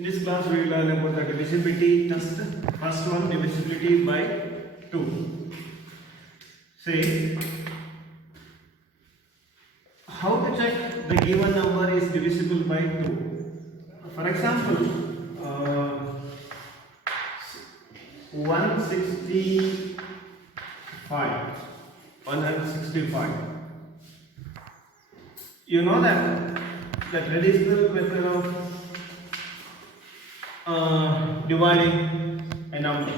In this class, we will learn about the divisibility test. First one, divisibility by 2. Say, how to check the given number is divisible by 2. For example, 165. You know that the traditional method of dividing a number.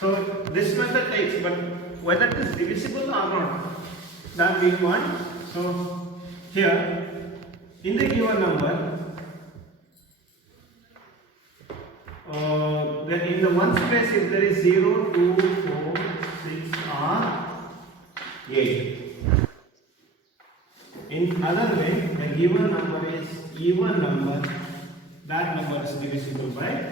So this method takes, but whether it is divisible or not, that we want. So here in the given number, then in the ones place, if there is 0, 2, 4, 6 or 8. In other way, the given number is even number, that number is divisible by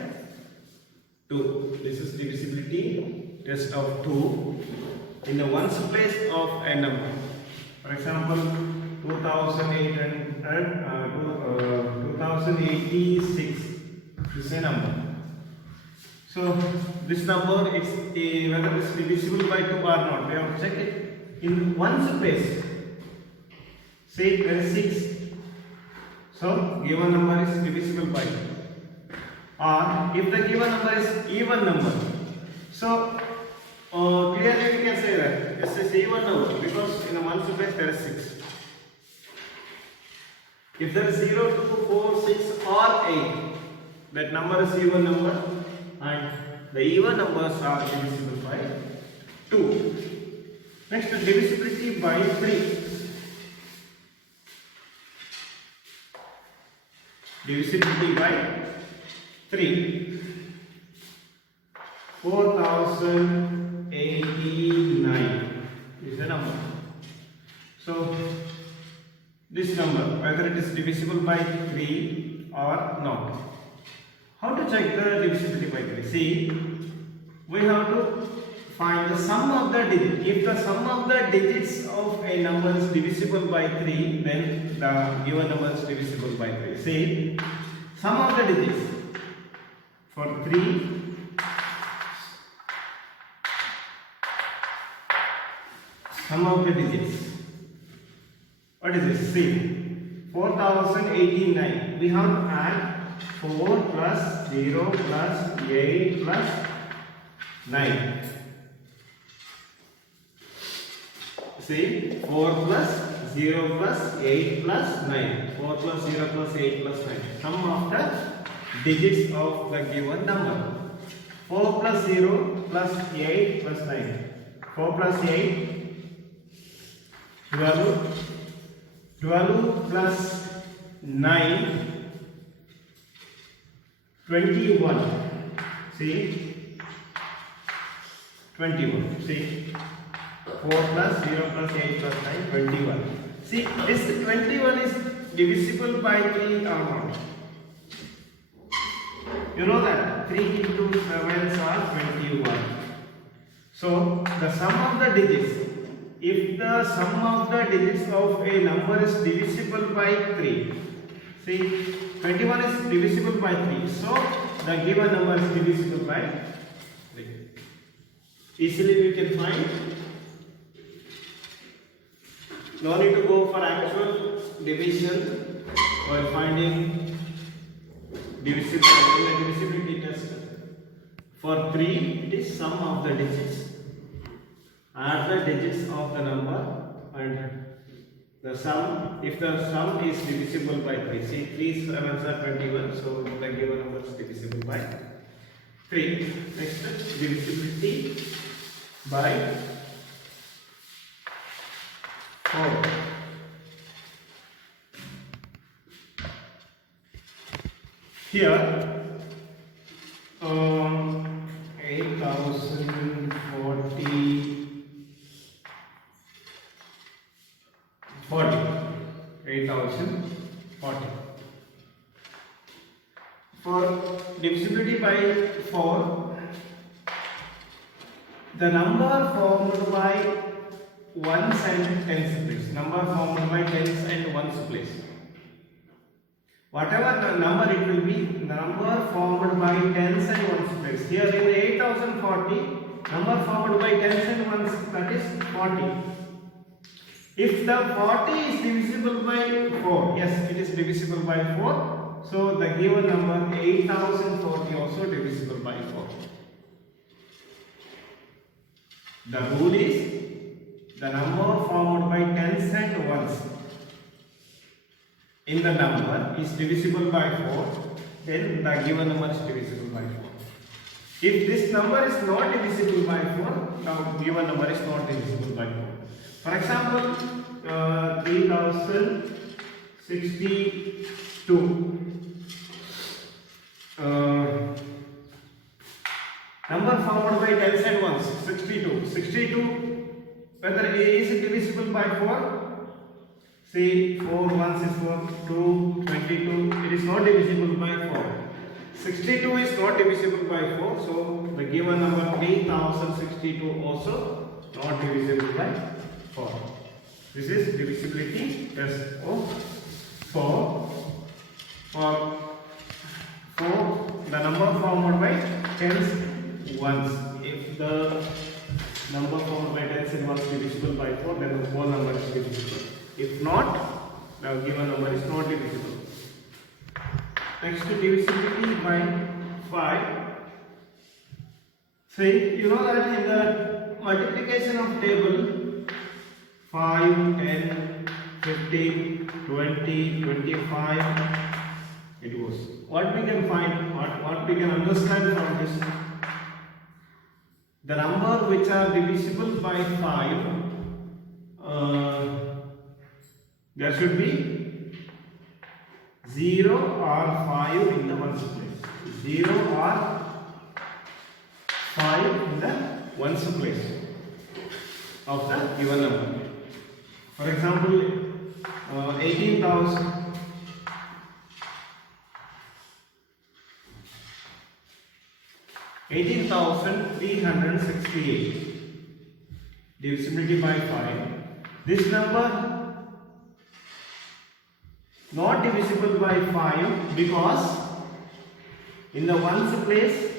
2. This is divisibility test of 2 in the ones place of a number. For example, 2086 is a number. So this number is whether it is divisible by 2 or not. We have to check it in ones place. Say there is 6. So given number is divisible by 2. Or if the given number is even number, so clearly we can say that this is even number because in a ones place there is 6. If there is 0, 2, 4, 6 or 8, that number is even number and the even numbers are divisible by 2. Next, divisibility by 3. Divisibility by 3. 4089 is a number. So this number, whether it is divisible by 3 or not. How to check the divisibility by 3? See, we have to find the sum of the digits. If the sum of the digits of a number is divisible by 3, then the given number is divisible by 3. See, sum of the digits for 3, sum of the digits. What is this? See, 4089. We have to add 4 plus 0 plus 8 plus 9. See, 4 plus 0 plus 8 plus 9. 4 plus 0 plus 8 plus 9. Sum of the digits of the given number. 4 plus 0 plus 8 plus 9. 4 plus 8, 12. 12 plus 9, 21. See, 21. See, 4 plus 0 plus 8 plus 9, 21. See, this 21 is divisible by 3 or not? You know that 3 into 7 are 21. So the sum of the digits, if the sum of the digits of a number is divisible by 3, see, 21 is divisible by 3, so the given number is divisible by 3. Easily we can find. No need to go for actual division while finding divisibility test. For 3, it is sum of the digits. Add the digits of the number and the sum. If the sum is divisible by 3, see, 3 sevens are 21, so the given number is divisible by 3. Next, divisibility by 4. Here, 8040. For divisibility by 4, the number formed by ones and tens place. Number formed by tens and ones place. whatever the number it will be, the number formed by tens and ones place. Here in 8040, number formed by tens and ones, that is 40. If the 40 is divisible by 4, yes, it is divisible by 4. So the given number 8040 also divisible by 4. The rule is the number formed by tens and ones in the number is divisible by 4, then the given number is divisible by 4. If this number is not divisible by 4, the given number is not divisible by 4. For example, 3062. Number formed by tens and ones, 62. 62, whether is it divisible by 4? See, 4 ones is 4, 2, 22, it is not divisible by 4. 62 is not divisible by 4, so the given number 3062 also not divisible by 4. This is divisibility test of 4. For the number formed by tens ones. If the number formed by tens and ones divisible by 4, then the whole number is divisible. If not, the given number is not divisible. Next, divisibility by 5. See, you know that in the multiplication of table 5, 10, 15, 20, 25, it goes. What we can find, what we can understand from this, the number which are divisible by 5, there should be 0 or 5 in the ones place. 0 or 5 in the ones place of the given number. For example, 18,000. 18,368 divisibility by 5. This number not divisible by 5 because in the ones place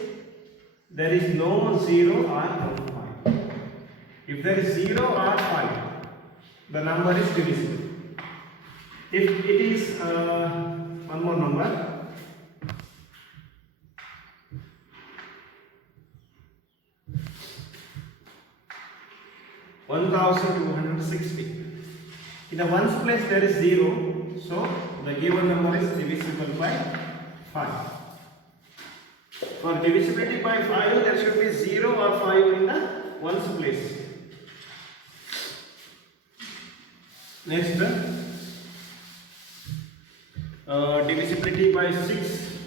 there is no 0 or no 5. If there is 0 or 5, the number is divisible. If it is one more number, 1260. In the ones place there is 0, so the given number is divisible by 5. For divisibility by 5, there should be 0 or 5 in the ones place. Next, divisibility by 6.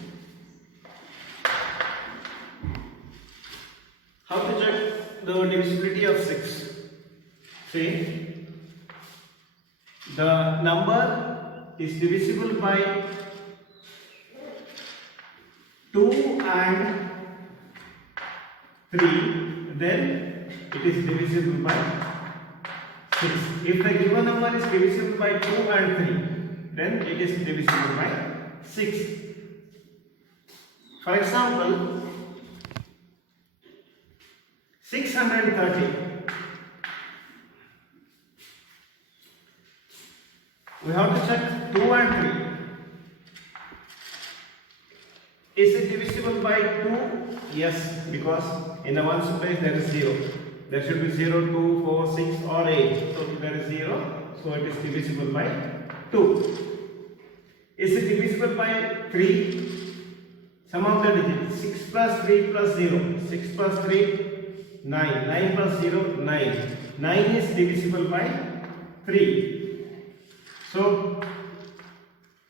How to check the divisibility of 6? See, the number is divisible by 2 and 3, then it is divisible by 6. If the given number is divisible by 2 and 3, then it is divisible by 6. For example, 630. We have to check 2 and 3. Is it divisible by 2? Yes, because in the ones place there is 0. There should be 0, 2, 4, 6 or 8. So there is 0. So it is divisible by 2. Is it divisible by 3? Sum of the digits. 6 plus 3 plus 0. 6 plus 3, 9. 9 plus 0, 9. 9 is divisible by 3. So,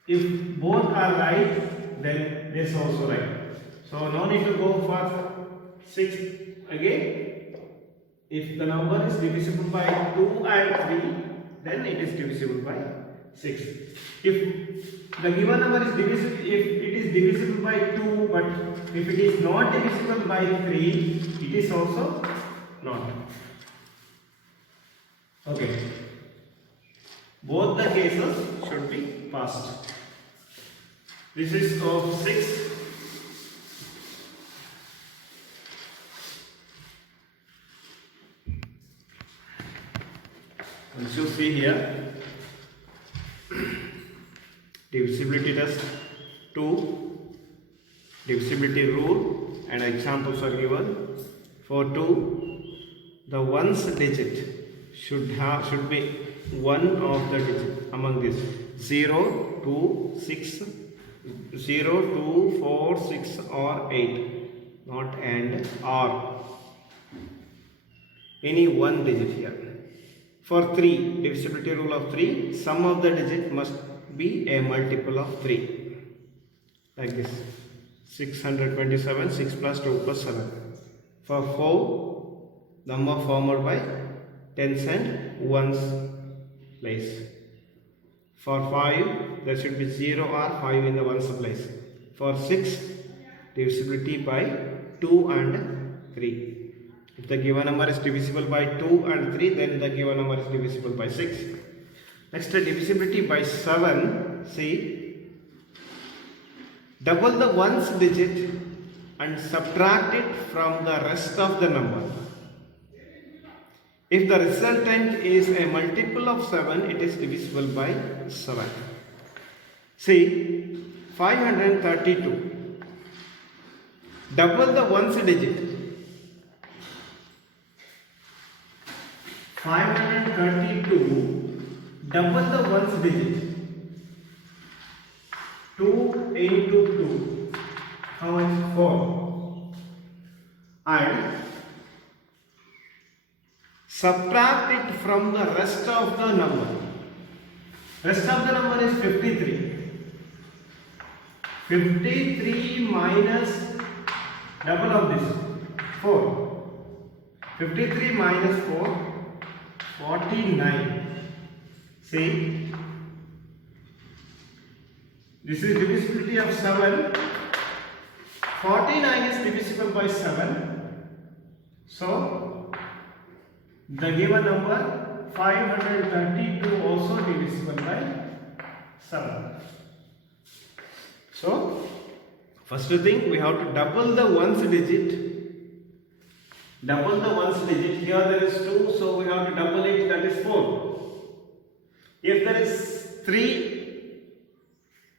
if both are right, then this also right. So, no need to go for 6 again. If the number is divisible by 2 and 3, then it is divisible by 6. If the given number is divisible, if it is divisible by 2, but if it is not divisible by 3, it is also not. Okay. Both the cases should be passed. This is of 6. You should see here divisibility test 2, divisibility rule, and examples are given. For 2, the ones digit should be one of the digit among these 0, 2, 6, 0, 2, 4, 6 or 8, not and or any one digit here. For 3, divisibility rule of 3, sum of the digit must be a multiple of 3, like this: 627, 6 plus 2 plus 7. For 4, number formed by tens and ones place. For 5, there should be 0 or 5 in the ones place. For 6, divisibility by 2 and 3. If the given number is divisible by 2 and 3, then the given number is divisible by 6. Next, divisibility by 7. See, double the ones digit and subtract it from the rest of the number. If the resultant is a multiple of 7, it is divisible by 7. See, 532. Double the ones digit. 532, double the ones digit. 2 into 2, how much? 4. And subtract it from the rest of the number. Rest of the number is 53. 53 minus double of this, 4. 53 minus 4, 49. See, this is divisibility of 7. 49 is divisible by 7. So, the given number 532 also divisible by 7. So, first thing, we have to double the ones digit. Double the ones digit. Here there is 2, so we have to double it, that is 4. If there is 3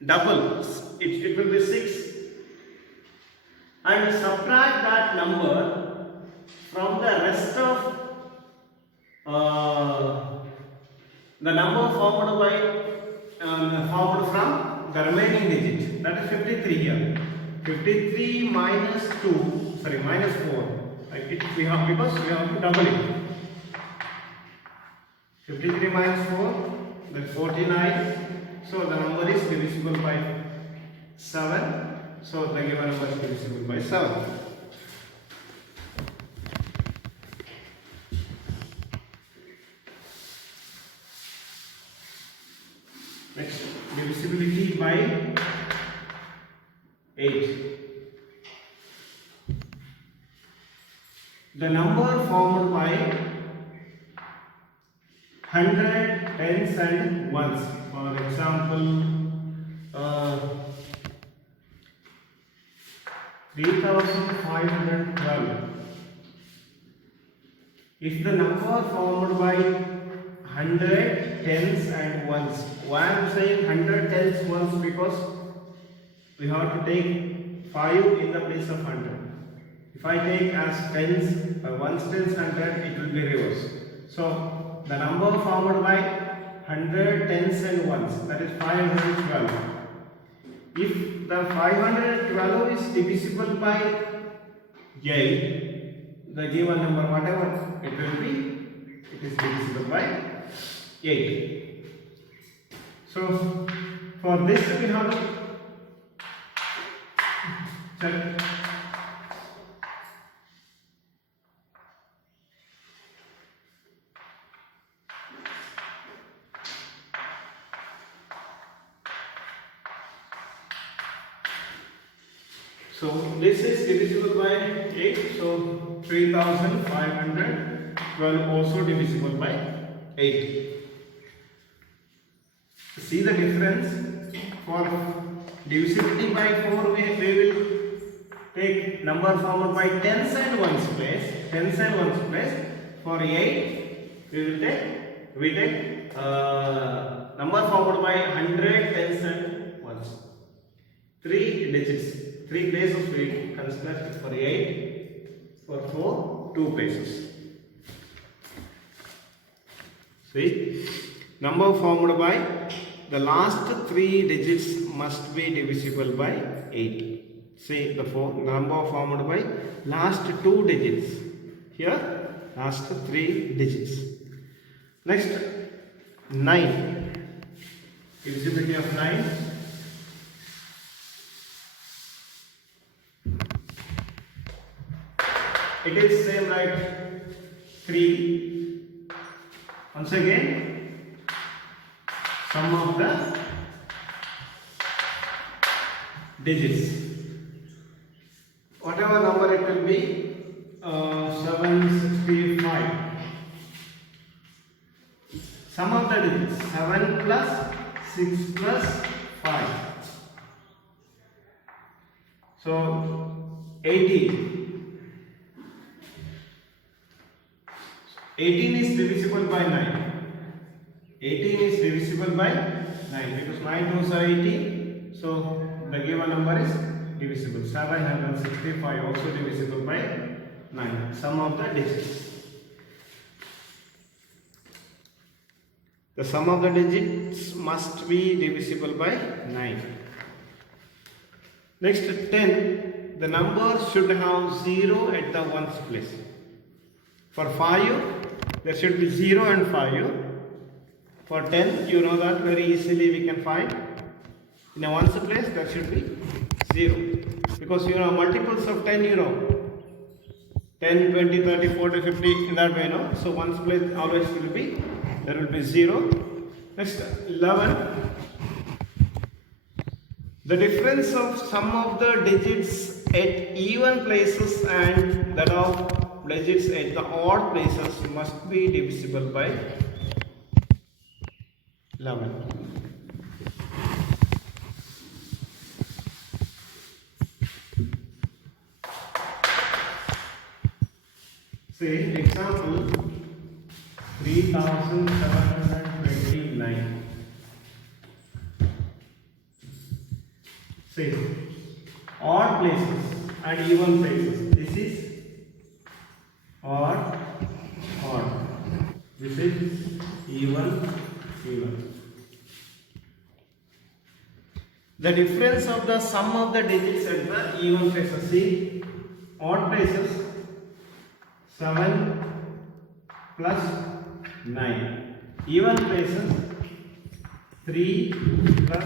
doubles, it will be 6. And subtract that number from the rest of the number formed from the remaining digit. That is 53 here. 53 minus 2, sorry, minus 4. Because we have to double it. 53 minus 4, that is 49. So the number is divisible by 7. So the given number is divisible by 7. Next, divisibility by 8. The number formed by 100, tens and ones. For example, 3512. If the number formed by 100, tens and ones. Why I am saying 100, tens, ones? Because we have to take 5 in the place of 100. If I take as tens, ones, tens, 100, it will be reverse. So, the number formed by 100, tens and ones, that is 512. If the 512 is divisible by 8, the given number, whatever it will be, it is divisible by 8. So, for this we have to check. So this is divisible by 8. So 3512 also divisible by 8. See the difference? For divisibility by 4, we will take number formed by tens and ones place. Tens and ones place. For 8, we take number formed by 100 tens and ones. 3 digits, 3 places we consider for 8. For 4, 2 places. See, number formed by the last 3 digits must be divisible by 8. See, the number formed by last 2 digits. Here, last 3 digits. Next, 9. Divisibility of 9. It is same like 3. Once again, sum of the digits. Whatever number it will be, 765. Sum of the digits, 7 plus 6 plus 5. So 18. 18 is divisible by 9. 18 is divisible by 9 because 9 2s are 18. So the given number is divisible. 765 also divisible by 9. Sum of the digits. The sum of the digits must be divisible by 9. Next, 10. The number should have 0 at the ones place. For 5, there should be 0 and 5. For 10, you know that very easily we can find. In a ones place, there should be 0. Because you know multiples of 10, you know. 10, 20, 30, 40, 50, in that way, no? So ones place always will be, there will be 0. Next, 11. The difference of sum of the digits at even places and that of digits at the odd places must be divisible by 11. Say example 3729. Say odd places and even places. This is odd. This is even. The difference of the sum of the digits at the even places. See, odd places 7 plus 9. Even places 3 plus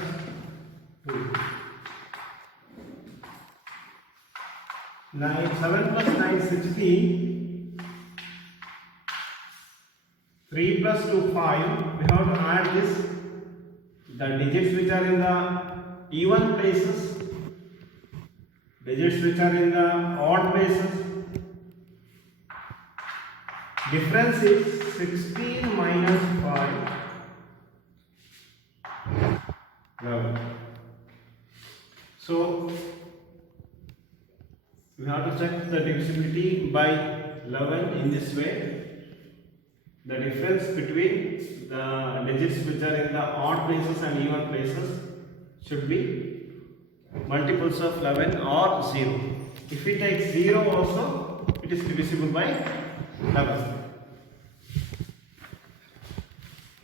2. 7 plus 9 16. 3 plus 2 5. We have to add this. The digits which are in the even places, digits which are in the odd places. Difference is 16 minus 5. 11. So we have to check the divisibility by 11 in this way. The difference between the digits which are in the odd places and even places should be multiples of 11 or 0. If we take 0 also, it is divisible by 11.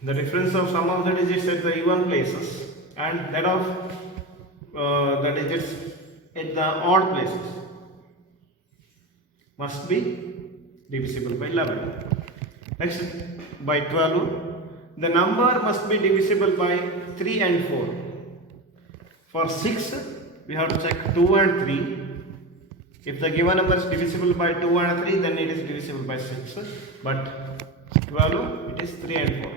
The difference of sum of the digits at the even places and that of the digits at the odd places must be divisible by 11. Next, by 12, the number must be divisible by 3 and 4. For 6, we have to check 2 and 3. If the given number is divisible by 2 and 3, then it is divisible by 6. But 12, it is 3 and 4.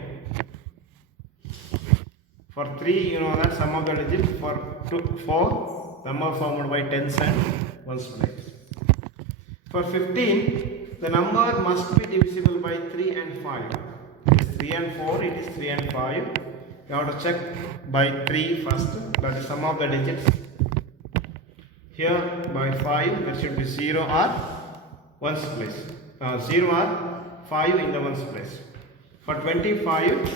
For 3, you know that sum of the digits. For 4, number formed by tens and ones place. For 15, the number must be divisible by 3 and 5. It is 3 and 4, it is 3 and 5. You have to check by 3 first, that is sum of the digits. here by 5 it should be 0 or 1's place. 0 or 5 in the 1's place. For 25,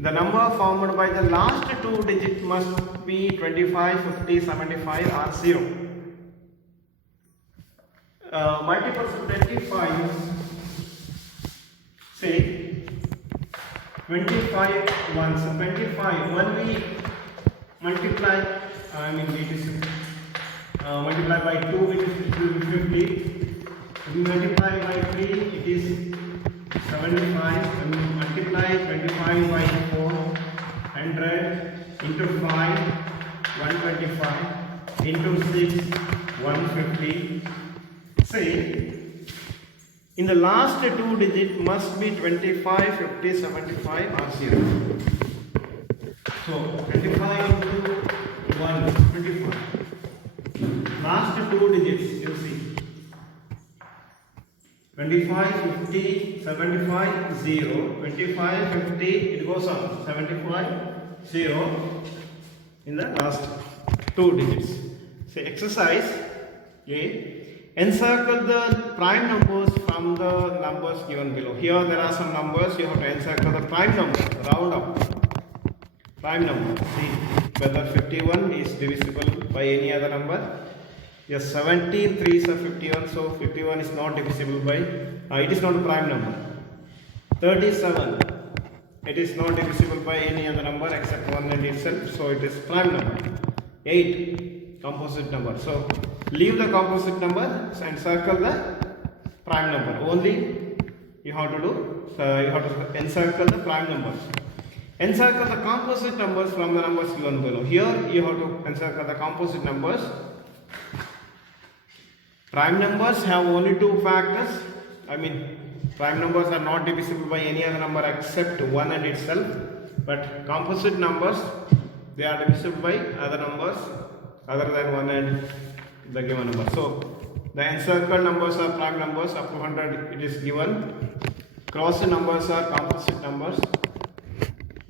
the number formed by the last two digits must be 25, 50, 75 or 0. Multiples of 25, say 25 once. 25, when we multiply, multiply by 2, it will be 50. If we multiply by 3, it is 75. When we multiply 25 by 4, 100 into 5, 125 into 6, 150. Say, in the last two digits must be 25, 50, 75 or 0. So 25 into 1, 25. Last two digits, you see. 25, 50, 75, 0. 25, 50, it goes on. 75, 0 in the last two digits. Say exercise A. Encircle the prime numbers from the numbers given below. Here there are some numbers, you have to encircle the prime number, round up. Prime number. See whether 51 is divisible by any other number. Yes, 17 3s are 51, so 51 is not divisible by, it is not a prime number. 37, it is not divisible by any other number except 1 and itself, so it is prime number. 8, composite number. So leave the composite number and circle the prime number. Only you have to do, you have to encircle the prime numbers. Encircle the composite numbers from the numbers given below. Here you have to encircle the composite numbers. Prime numbers have only two factors. Prime numbers are not divisible by any other number except 1 and itself. But composite numbers, they are divisible by other numbers other than 1 and the given number. So the encircled numbers are prime numbers. Up to 100 it is given. Crossed numbers are composite numbers.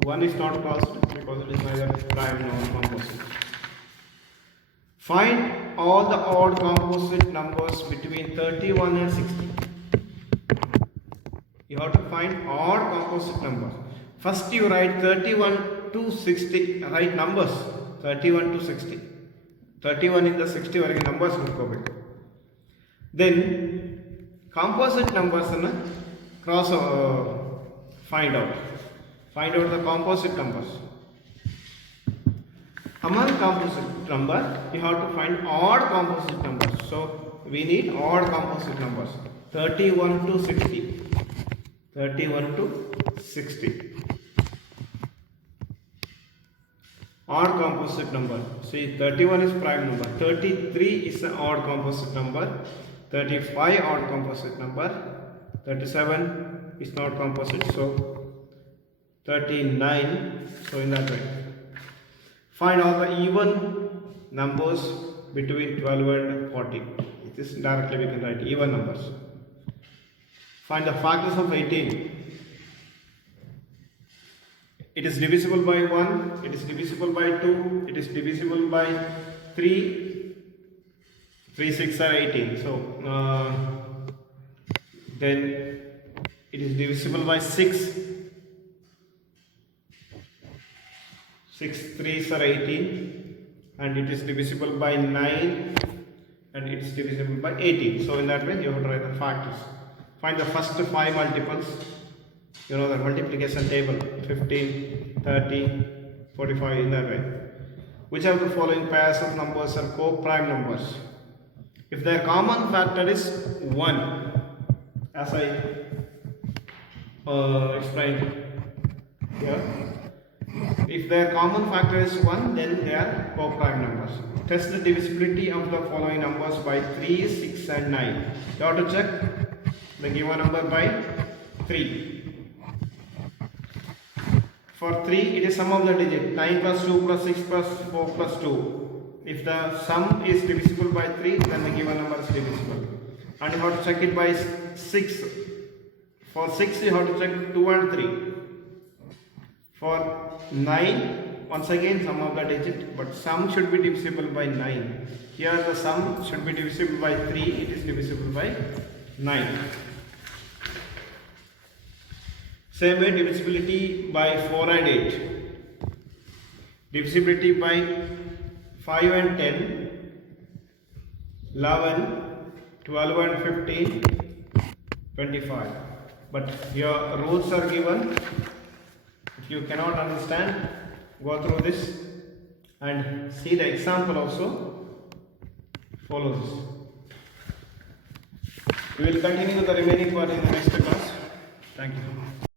1 is not crossed because it is neither prime nor composite. Find all the odd composite numbers between 31 and 60. You have to find odd composite numbers. First you write 31 to 60, write numbers 31 to 60. 31 in the 60 numbers will go back. Then composite numbers cross find out. Find out the composite numbers. Among composite number, you have to find odd composite numbers. So we need odd composite numbers. 31 to 60. 31 to 60. Odd composite number. See, 31 is prime number. 33 is an odd composite number. 35 odd composite number. 37 is not composite. So 39. So in that way. Find all the even numbers between 12 and 40. This directly we can write even numbers. Find the factors of 18. It is divisible by 1, it is divisible by 2, it is divisible by 3. 3, 6 are 18. So then it is divisible by 6. 6 3s are 18, and it is divisible by 9, and it is divisible by 18. So in that way you have to write the factors. Find the first 5 multiples. You know the multiplication table, 15, 30, 45, in that way. Which of the following pairs of numbers are co-prime numbers? If their common factor is 1, as I explained here. If their common factor is 1, then they are co-prime numbers. Test the divisibility of the following numbers by 3, 6 and 9. You have to check the given number by 3. For 3, it is sum of the digit 9 plus 2 plus 6 plus 4 plus 2. If the sum is divisible by 3, then the given number is divisible. And you have to check it by 6. For 6, you have to check 2 and 3. For 9, once again sum of the digit, but sum should be divisible by 9. Here the sum should be divisible by 3, it is divisible by 9. Same way divisibility by 4 and 8. Divisibility by 5 and 10, 11, 12 and 15, 25. But your rules are given. If you cannot understand, go through this and see the example also. Follow this. We will continue the remaining part in the next class. Thank you.